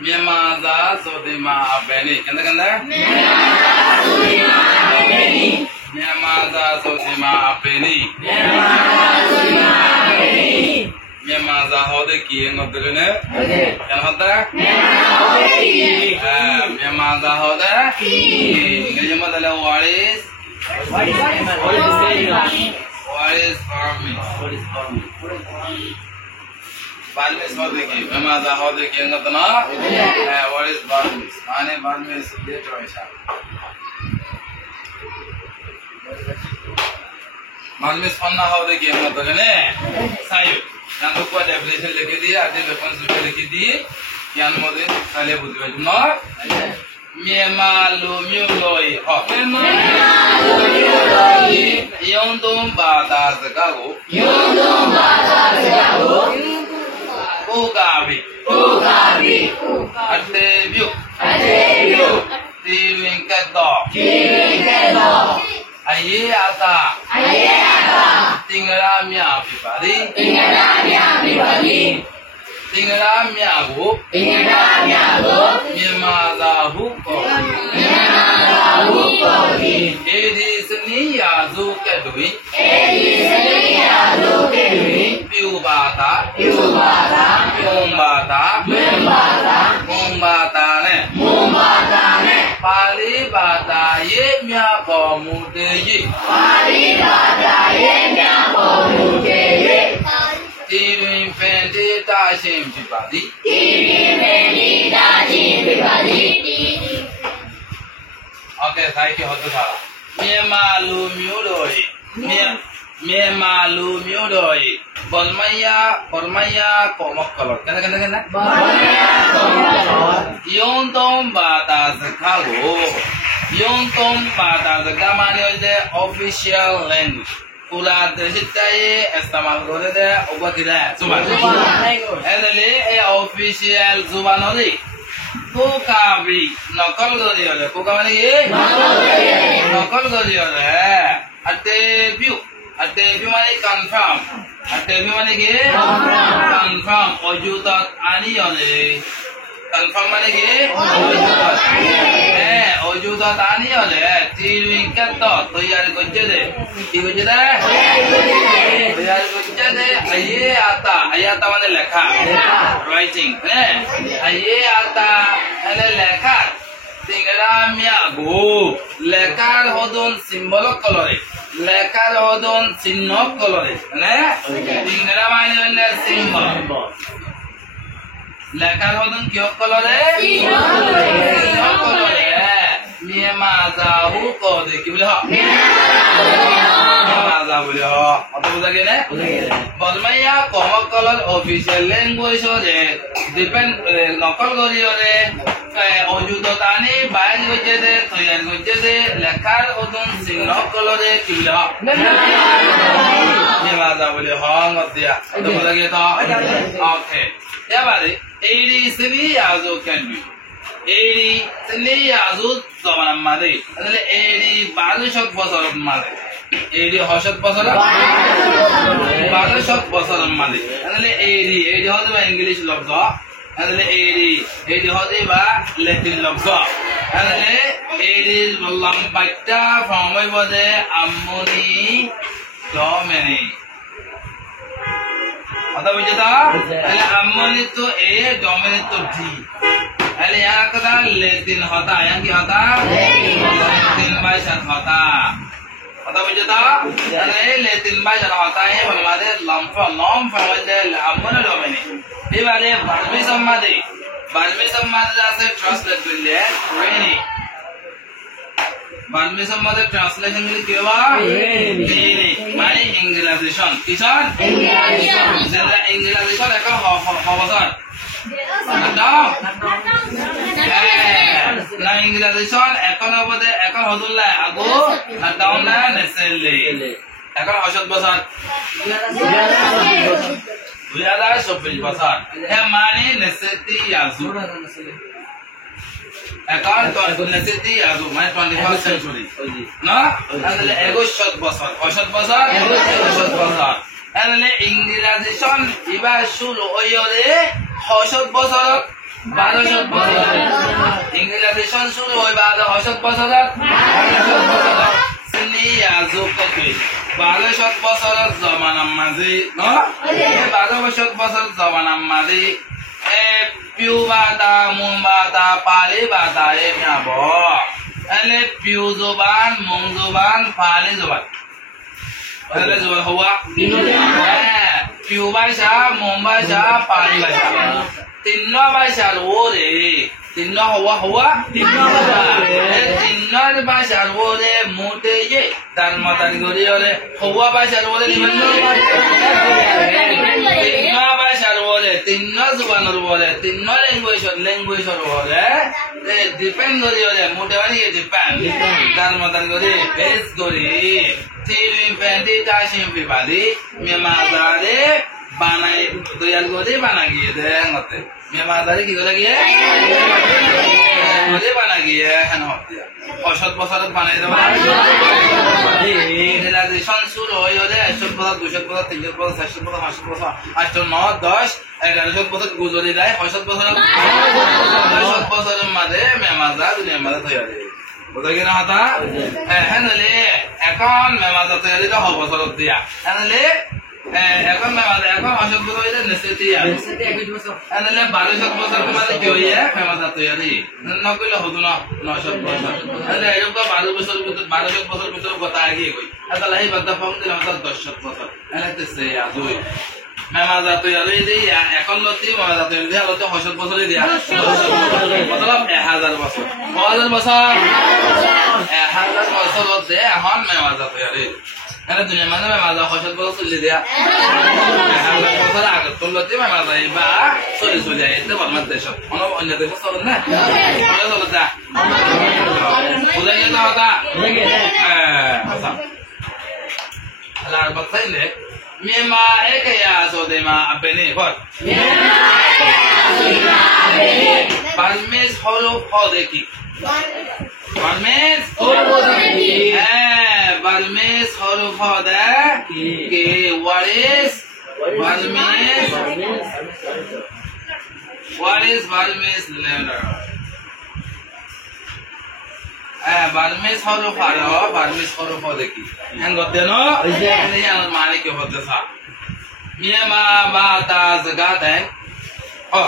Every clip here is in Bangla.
Myamaza Sodima Abeni. Kanda. Myamaza Sodima Abeni. Myamaza Hode King of the Lune. Kanhata? Myamaza Hode King. Yamada Waris. What is for me? Balmis Hode King. Myamaza Hode King of the North. What is Balmis? Mane Balmis Detroisha. Balmis Panna Hode King of the Lune. Sayu. Nanti kuat definition lagi dia, ada weapons lagi dia, yang modern kalian butuh no. Myamalu myuloi, Yondom bata sekago, Ugabi, Atebiu, Tivingkedo, Aye ata, Tinggalamnya pribadi, Tinggalamnya bu, Myamaza huko, Edi seni ya zuke dui, Piubata, Mumbata ne, Pali bata ye mya bomude ye, Tirin fendi tashin pribadi, Okay, thank you Hodusara. Myamalu myudoi, Bolmaya komokolor. Kena. Yontom bata sekago. Yontom bata sekamani oleh official language. Kula tersitai estamal kore de oba kira. Zuban. Edele official zuban oli. Kukabi nakal kori ole. Kuka mane ye? Nakal kori ole. Atebiu mane confirm. Atebiu mane ke? Confirm. Ojutat ani ole. Confirm mane ke? Ojutat ani ole. Tiring kato. Toyar kojade. Ki kojade? Toyar kojade. Aye ata mane lekha. Writing. Aye ata ane lekha. Tinggalamnya go. Lekar hodon simbol kolore. Lekar hodon sinno kolore. Tinggalamnya ane simbol. Lekar hodon kyo kolore? Sinno kolore. Myamaza huko de ki bole ha? Myamaza bole ha. Ato buza gene? Bolmaya komokolor official language ore. Depend nakal kori ore. Ojudo tani bayan gojede, toyan gojede, lekar odun sinno kolore ki bole ha? Myamaza bole ha ngotia. Ato buza gene ta? Okay. Ya bari. 83 years old can be. 83 years old zaman made. Adale 80 balishot bosor made. 80 hoshat bosor. Balishot bosor made. Adale 80 hodu English lafza. Adale 80 hodu ba Latin lafza. Adale 80 lambakta from bode ammoni domini. Ada bujata? Adale ammoni to A domini to D. अरे यहाँ कदा लेतिन होता यहाँ की होता लेतिन बाइशन होता होता मुझे तो अरे लेतिन बाइशन होता है हमारे लंफम वाले अम्मन लोग में ये वाले बारहवीं सम्मादी जैसे ट्रांसलेट कर लिया ट्रेनिंग बारहवीं सम्मादी ट्रांसलेशन के लिए क्या हुआ ट्रेनिंग माने इंग्लिशेशन किसान इंग्लिशेशन एक हवासान na Englishon ekon obode ekon hodulla ago na tauna neselle ekon hosot basat 2024 basat he mane neseti yazu ekon to neseti yazu mane 21st century na adle ego shot basat hosot basat এনেলে ইংৰাজী চন ইবাৰ শুরু হইলে 600 বছৰত 1200 বছৰত ইংৰাজী চন শুরু হয় 1200 বছৰত 1200 বছৰত সিনিয়া যোগকে 1200 বছৰত জমানাৰ মাঝে ন 1200 বছৰত জমানাৰ মাঝে পিউ বাতা মুং বাতা পালি বাতা এমিয়াব এনে পিউ জবান মুং জবান পালি জবান এনে জবান হওয়া পিউ ভাষা মুং ভাষা পালি ভাষা তিন্ন ভাষার ওরে তিন্ন হওয়া তিন্ন ভাষার ওরে মোটে যে তার মাতার গড়ি ওরে হওয়া ভাষার ওরে তিন্ন ভাষার ওরে তিন্ন জবানের ওরে তিন্ন ল্যাঙ্গুয়েজের ওরে ডিপেন্ড করি ওরে মোটে মানে ডিপেন্ড তার মাতার গড়ি বেস গড়ি টিলিম পেন্টি টাশিম পিপালি মেমাজারে বানাই তৈয়ার করে বানা গিয়ে দেন মতে মেমাজারে কি করে গিয়ে করে বানা গিয়ে এখন হতিয়া অসৎ বছরত বানাই দেওয়া রিলাইজেশন শুরু হই হলে 100 বছর 200 বছর 300 বছর 400 বছর 500 বছর 8 9 10 1100 বছর গুজরি যায় 600 বছর 10 বছরের মধ্যে মেমাজার মেমাজার তৈয়ার বুঝা গেল হাতা হলে এখন মেমাজার তৈয়ারি তো হব বছরত দিয়া হলে এখন মেমাজার এখন 800 বছর হইলে নিশ্চিত এনেলে 1200 বছর মানে কি হইয়ে মেমাজার তৈয়ারি নকইলে হতো না 900 বছর এনে এরকম 12 বছর ভিতর 1200 বছর ভিতর কথা আগিয়ে গই এটা লাহি বাদা ফর্ম দিলে মাত্র 10 বছর এনে সে আজই মেমাজার তৈয়ারি দেই এখন লতি মেমাজার তৈয়ারি দিয়া লতি 600 বছরই দিয়া মতলব 1000 বছর 1000 বছর 1000 বছর হতে এখন মেমাজার তৈয়ারি এনে দুনিয়া মানে মেমাজার 600 বছর চলে দিয়া 1000 বছর আগে তুলতে মেমাজার বা চলে যায় এতে বর্মার দেশ অন্য দেশ চলে না চলে যা বুঝা গেল কথা আচ্ছা আল্লাহ বাতাইলে মেমা একয়া সদেমা আপনি কর মেমা একয়া সদেমা আপনি বালমেস হলো দেখি বালমেস হলো দেখি বালমেস হলো দেখি কে what is বালমেস letter বালমেস হলো বালমেস হলো দেখি হ্যাঁ গতে ন এই আমার মানে কি হতে সা মেমা বাতা জায়গা দেন ও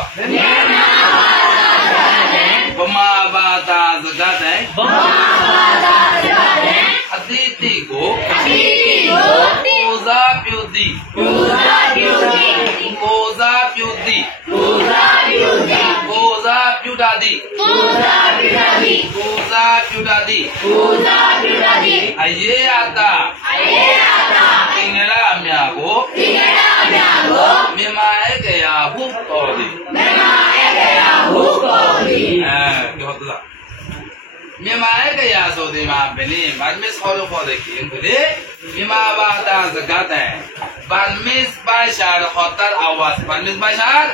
বমা বাতা জায়গা দেন अदिति को पूजा प्युदी आइए आता tingera amiago memae gaya hukodi क्या होता मेमाए गया सौदे मां बने बाद में सौलो को देखिए बोले मेमा बाता जगत है बालमिस बाशार होतर आवाज बालमिस बाशार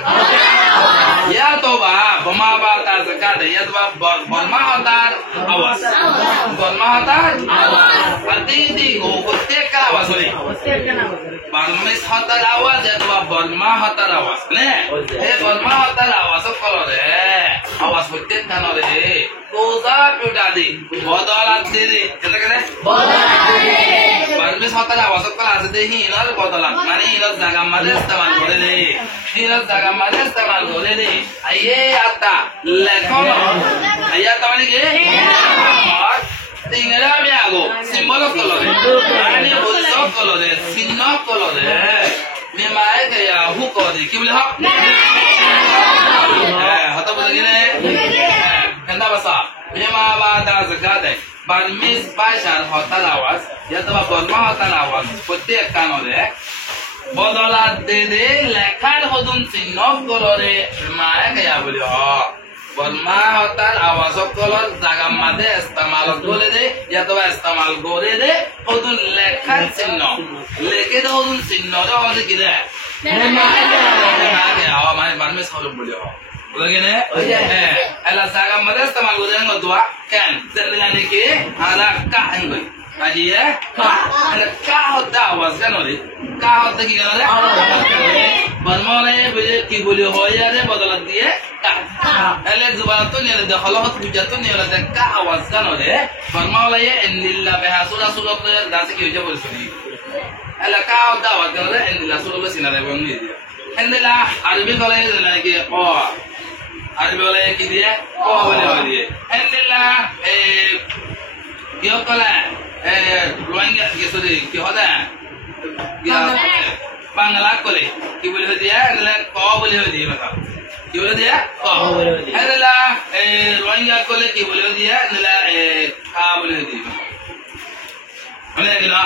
या तो बा बमा बाता जगत है या तो बा बर्मा होतर आवाज अतिथि को कुत्ते का आवाज होने बालमिस होतर आवाज या तो बा बर्मा होतर आवाज ने ये बर्मा होतर आवाज को रे आवाज कुत्ते का न रे पूजा प्युटादी बदलात दे केता करे बदलात दे बालमिस होतर आवाज को आज दे ही इनर बदलात माने इनर जगह मादे इस्तेमाल करे दे आइए आता लेखन आइया तो माने के और tingera me hago símbolo colores ani bolso colores signo colores me mae que ya huko de কি বলে হক হতো বলে গেলে কেনটা ভাষা মেমা বাদা জাগাতে বালমিস বাশার হতাল আওয়াজ ইয়াতবা বর্মা হতাল আওয়াজ প্রত্যেক কানরে বদলাত দে লেখার হদুন চিহ্ন কলরে মায়ে গয়া বলি হ বর্মা হতাল আওয়াজ কলর জায়গা মাঝে ইস্তেমাল করে দে ইয়াতবা ইস্তেমাল করে দে হদুন লেখার চিহ্ন লেখে দে হদুন চিহ্ন রে হদে কি দে মায়ে গয়া মানে বালমিস হলো বলি হ Begini, elah sagam madas tamal gudang ngodwa kan, dengan ini ala ka anggoy, adiye ka ala ka hoda awas ganore ka hoda ki ganore barmale bile ki boli hoya re badalat diye ka ala zubato ne de khalat bujato ne ala de ka awas ganore barmale innilla biha sura dase ki hoje bolsoni ala ka hoda awas ganore innilla sura sinare bonni diye innilla arbi kale na ki o arbi wala ki diye o wala diye innilla yo kala rohingya gesore ki hoda ya bangla kole ki bole diya nala ko bole diya mata ki bole diya ko nala rohingya kole ki bole diya nala ka bole diya mane gina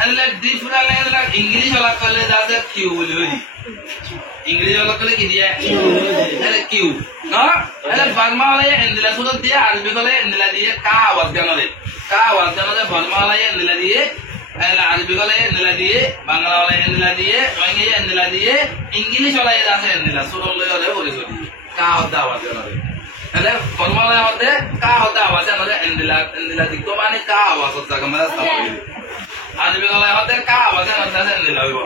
nala different nala english wala kole dada ki bole diya English wala kole ki diya nala ki no nala barma wala nala surat diya arbi kole nala diya ka awas ganole ka awas ganole barma wala nala diya ala arbi kole nala diya bangla wala nala diya rohingya nala diya english wala dada nala surat le bole sodi ka hoda awas ganole nala barma wala hote ka hoda awas ganole nala dikto mane ka awas hoda gamara samali arbi wala hote ka awas ganole nala hoibo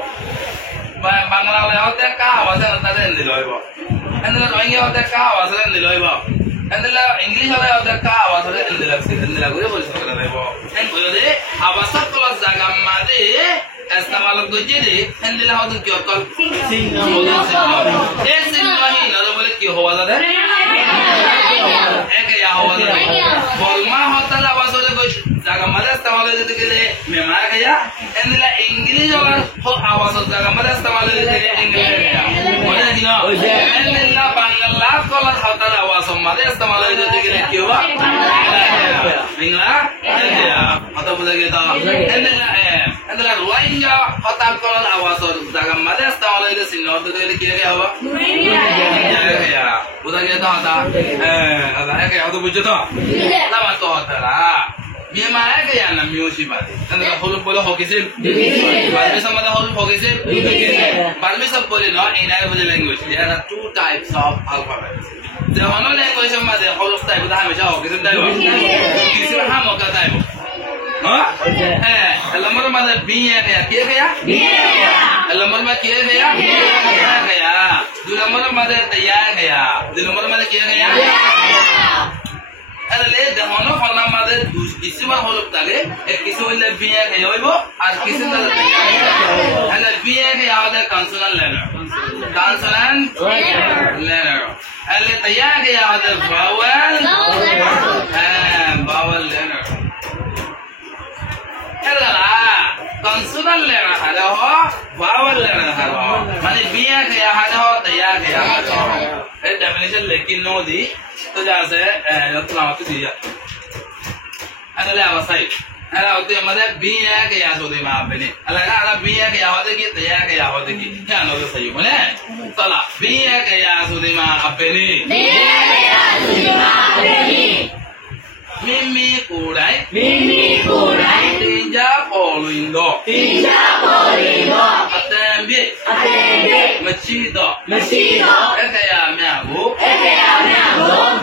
bangla wala hote ka awas ganole nala hoibo nala rohingya hote ka awas ganole hoibo nala english wala hote ka awas ganole nala gore bole sodi hoibo en goyode abasat kala jaga made istemal gojede nala hote ki kal sinna sinnahi nala bole ki howa dade ek ya howa dade bolma hota la basole goy jaga made istemal jede gele mema gaya nala english wala ho awas jaga made istemal jede english gaya bole dino nala bangla kala hota la awas made istemal jede gele ki howa bangla ya hota bole geta nala rohingya hota kala awas jaga made istemal jede sinna jede ki gaya howa ya udah geta hota ala ek ya to bujto lama to hota la Myanmar है क्या ना म्यूजिक बात है तो होल बोलो होकिसे बारबी सब मतलब होल होकिसे बारबी सब बोले ना intelligible language there are two types of alphabets the hono language में मतलब होल type का हमेशा होकिसे type किसी में हम होका type हाँ लंबर मतलब B है क्या लंबर में क्या गया दो लंबर मतलब तैयार गया दो लंबर मतलब क्या गया अरे दहनो फलना मादे किसी में होल ताले एक किसी में बिया के होइबो और किसी में अरे बिया के याद है consonant letter अरे तैयार के याद है vowel letter अरे consonant letter है हो vowel letter है हो माने बिया के याद हो तैयार के याद हो ये definition लेकिन नो दी तो जैसे तलावत दिया अगले अवसाई अरे होते मतलब बी है कि या सोते में आप बने अलग अलग बी है कि या होते कि तैयार के या होते कि क्या नो तो सही बोले चला बी है कि या सोते में आप बने Mimi kurai tinja polindo atembi machido ekaya miago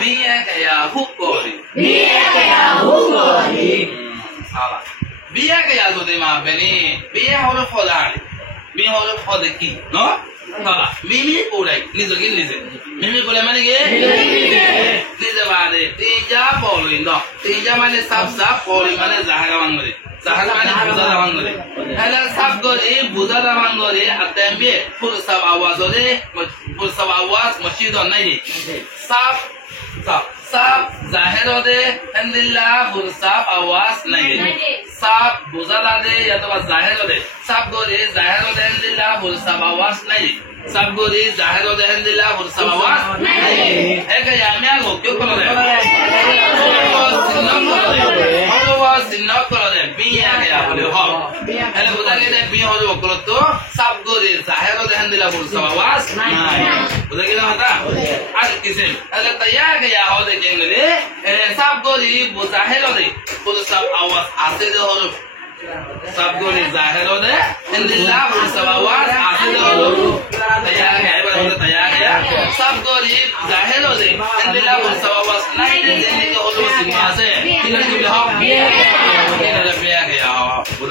biya kaya hukori salah biya kaya sote ma beni biya holo fodari biya holo fodeki no salah mimi kurai nizo ki nize mimi kurai mane ke nize bade tinja polindo tinja mane sab poli mane zahara mangore zahara mane buzara mangore hala sab gore buzara mangore atembi full sab awas mashido nahi sab zahir hode alhamdulillah full sab awas nahi sab buzara de ya to zahir hode sab gore zahir hode alhamdulillah full sab awas nahi sab gore zahir hode alhamdulillah full sab awas nahi ek jamia go kyo karo de sinna karo de biya gaya bole ho hele buda ke de biya ho karo to sab gore zahir hode alhamdulillah full sab awas nahi buda ke hota ar kise hele tayar gaya ho de kengale sab gore bu zahir hode full sab awas ase de ho sab gore zahir hode alhamdulillah full sab awas ase de ho tayar gaya bole tayar gaya sab gore zahir hode alhamdulillah full sab awas nahi de ne ko ho sinna se kila ho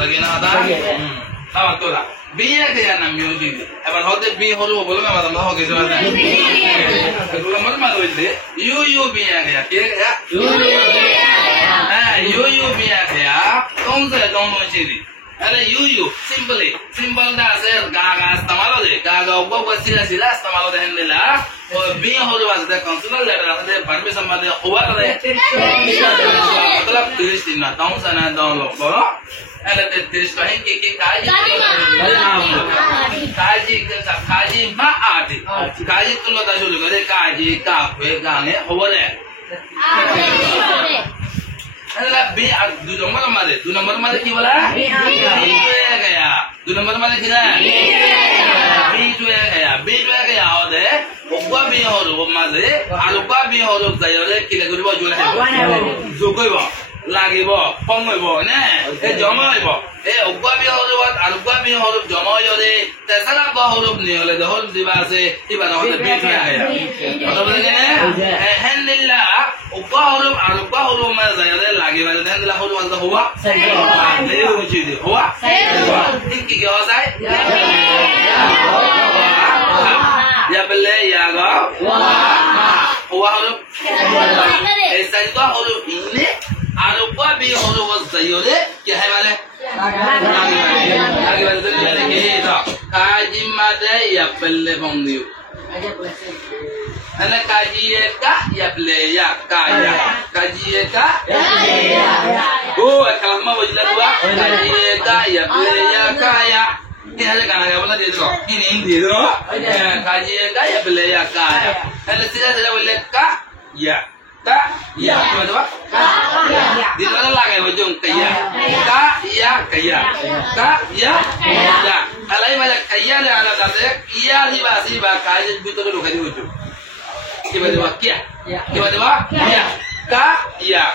বুঝা গিয়ে না হতা আমার তোলা বিয়ে খেয়ে না মিউজিক এবার হতে বিয়ে হলো বলো না মাদাম দাও কিছু না এগুলো মত মাল হইছে ইউ বিয়ে খেয়া কে খেয়া হ্যাঁ ইউ বিয়ে খেয়া তোমসে দোনো চিরি अरे यू सिंपल दा से गा इस्तेमाल दे गा ऊपर सीधा इस्तेमाल दे हंदला और बी हो जो बात है काउंसिलर लेटर दे परमिशन मादे हुआ दे मतलब 30 दिन ना ताऊ सना दाऊ लो बोलो अरे 30 कहीं के काजी मा आदि काजी तुम बता जो लगे काजी का पे गाने हुआ दे अरे बी दो नंबर मारे की बोला बी गया दो नंबर मारे की ना बी गया हो दे ऊपर बी हो रो मारे आलुका बी हो रो जायोले किले करिब जोला है जो कइब লাগিব ফংইব নে এ জমাইব এ ऊपर बी हो रो आलुका बी हो रो জমাইলে তেসরা ক हो रो নিয়লে দহল দিবা আছে ইবা নহলে বি গয়া কথা বলে নে হেনদিল্লা ऊपर हो रो आलुका हो रो मा जायोले লাগিব হেনদিল্লা हो रो বলতে हुआ सही दे उची दे हुआ सही इनकी क्या होता है या बल्ले या गा हुआ हो रो ऐसा तो हो रो इने आलुका भी हो रो जायोले क्या है वाले lagi वाले तो kita kaji made ya belle bondiu ana kaji ka ya belle ya kaya kaji ka oh kalau mau wajib dua kaji ka ya belle ya kaya ini ada kan ada bola dia tu ini dia tu kaji ka ya belle ya kaya ana tidak boleh ka ya coba di mana lagi ujung kaya kaya alai macam kaya ni ada tadi iya ni bahasa bahasa itu tu kan ujung tiba-tiba kia kaya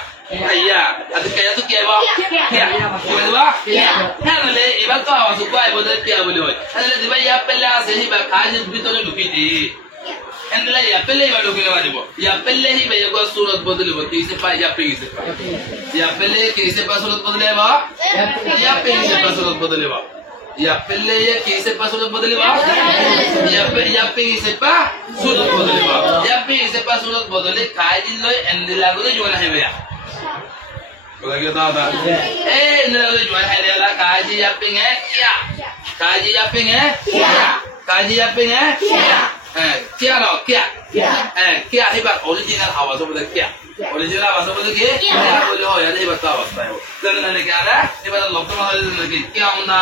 ada kaya tu kia apa tiba-tiba kan le ibarat tu awak suka ibu tu kia boleh ada tiba ya pella sih bahasa itu tu lupiti endla ya pelle ba lokile wadibo ya pelle hi be ko surat bodlibo kise pa ya pe kise pa surat bodleba ya pe kise pa surat bodleba ya pelle ya kise pa surat bodleba ya pe kise pa surat bodleba ya pe kise pa surat bodle kai din loi endla go jona hebe ya bola ke ta endla go jona hebe la kaji ya pe nge kia kaji ya pe nge kia क्या लो क्या क्या ही बात ओरिजिनल आवाज बोले क्या ओरिजिनल आवाज बोले क्या बोले हो यार ये बताओ बता है चल मैंने क्या रहा ये बता लोग तो मतलब क्या होना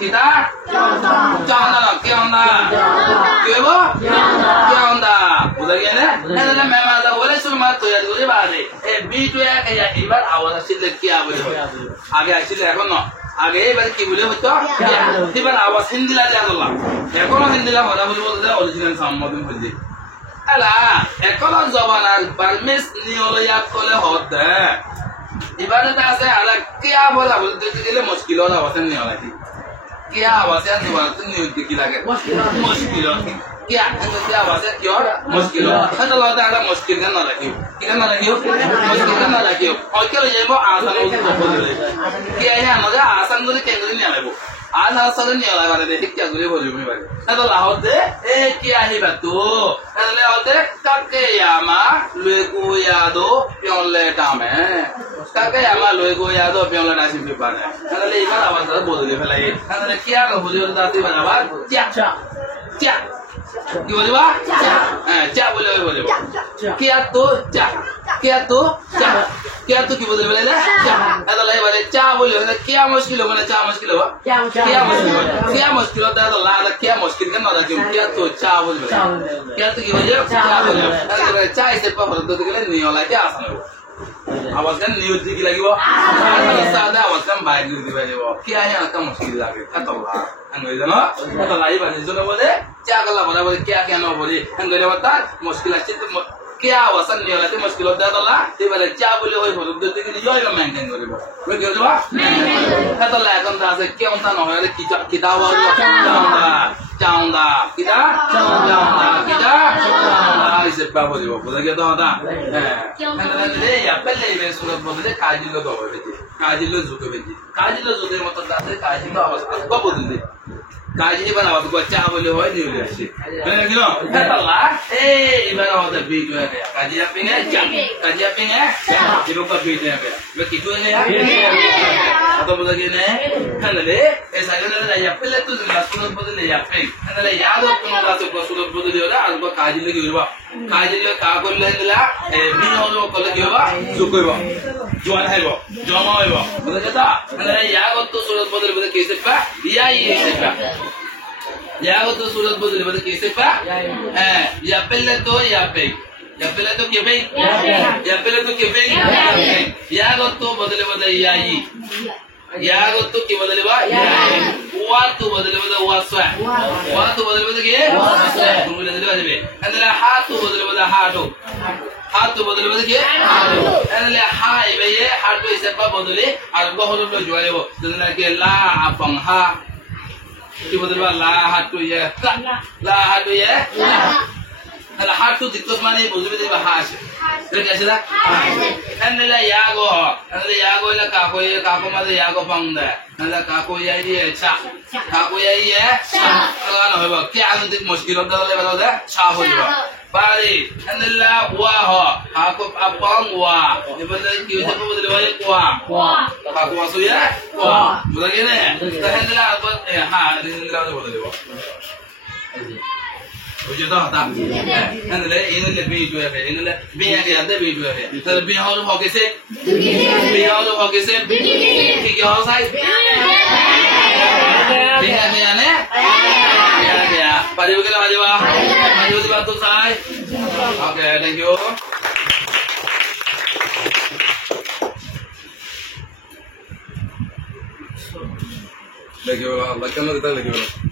kita क्या होना क्या होना उधर गया ना ना मैं मालूम बोले सुन मत तो यार बोले बात है बीट हुआ क्या ये बार आवाज सिद्ध क्या बोले आगे सिद्ध रखो ना आगे बारे की बोले बच्चों तीबार आवाज हिंदी ला जा दोला एकोनो हिंदी ला बोला बोले ओरिजिनल सामने बोल दे अला एकोनो जमाना परमेश नियोले या कोले होते इबादत ऐसे आला क्या बोला बोलते के लिए मुश्किल होता वसन नहीं होला थी क्या आवाज है जबान तो नहीं दिखी लगे मुश्किल क्या क्या आवाज है क्यों मुश्किल है तो लगता है मुश्किल का ना लगियो क्या ना लगियो मुश्किल का ना लगियो और क्या ये वो आसान हो तो बोल क्या है मगर आसान बोले क्या नहीं आले वो आज आसान नहीं आला वाले देख क्या बोले बोल रही है तो लाहौते ए क्या है बतू ले होते काके यामा लेगो यादो प्योले टामे काके यामा लेगो यादो प्योले टासी पे पाने ले इबार आवाज बोल दे फलाई क्या बोले दाती बनावा क्या কি বলবা চা বলে বলে क्या तो কি বলে বলে চা এটা লাই বলে চা বলে क्या मुश्किल हो ना चा मुश्किल हो क्या मुश्किल होता है तो ला क्या मुश्किल करना होता है क्या तो चा बोले क्या तो की वजह चा बोले चा इसे पर तो के लिए नहीं होला क्या आसान हो आवाज का न्यूज की लगी वो सादा आवाज का बाइक दी बजे वो क्या है आता मुश्किल लगे तो ला अंग्रेजी ना तो लाई बजे जो बोले क्या कला बोला बोले क्या ना बोले अंग्रेजी बता मुश्किल अच्छी तो क्या वसन नहीं वाला ते मुश्किल होता है तो ला ते वाले क्या बोले होई हो तो ते कि यो ही मेंटेन करे बो वे क्यों जो है तो ला कम दा से क्यों ता न होले किताब वाला चाउंदा किता इसे बाबू जी बोल के तो होता है या पहले ये सूरत बोले काजिलो तो होवे जी काजिलो जुके मतलब दा से काजिलो आवाज को बोल दे काजी बना बात को अच्छा बोले होय नहीं बोले अच्छे मैंने क्यों तल्ला इबारा होता बीट में गया काजी पिंगे ये लोग का बीट में गया वे कितु है यार तो बोला कि ने हनले ऐसा करने या पहले तो सूरत बदले या पे हनले याद हो तुम ला तो सूरत बदले होला आज काजी लगे होबा काजी ले का कर लेला मिन होलो कल के होबा सुकोइबा जोन हैबो जमा होइबो बोला केता हनले याद हो तो सूरत बदले कैसे पा या ये से पा या हो तो सूरत बदले कैसे पा या पहले तो या पे ya pele to ke ya go to bodele ya yi ya go to ke bodele ba ya wa to bodele wa swa wa to bodele ke तुम bodele ba jabe andala ha to bodele ha to bodele ke andala ha ibe ye ha to ise ba bodele ar go holo lo joale bo andala ke la apang ha ki bodele ba la ha to ye la har to dikkat mane bozube de bahas re kaise da anela yago la ka ko made yago pangda anela ka ko yai ye cha ka ko yai ye cha ala no hoba ke anu dik mushkil hoda le bala da cha hoiba bari anela wa ho ka ko apang wa ne bala ki se ko bole wa ka ko asu ye wa bulage ne ta anela ha anela bole wa मुझे तो आता है ना इन्हें भी जो है इन्हें भी है कि आते भी जो है तो भी हम लोग होके से ठीक है हो साइड भी है ने क्या परिवार के लिए बात तो साइड ओके थैंक यू देखिए अल्लाह का मतलब देखिए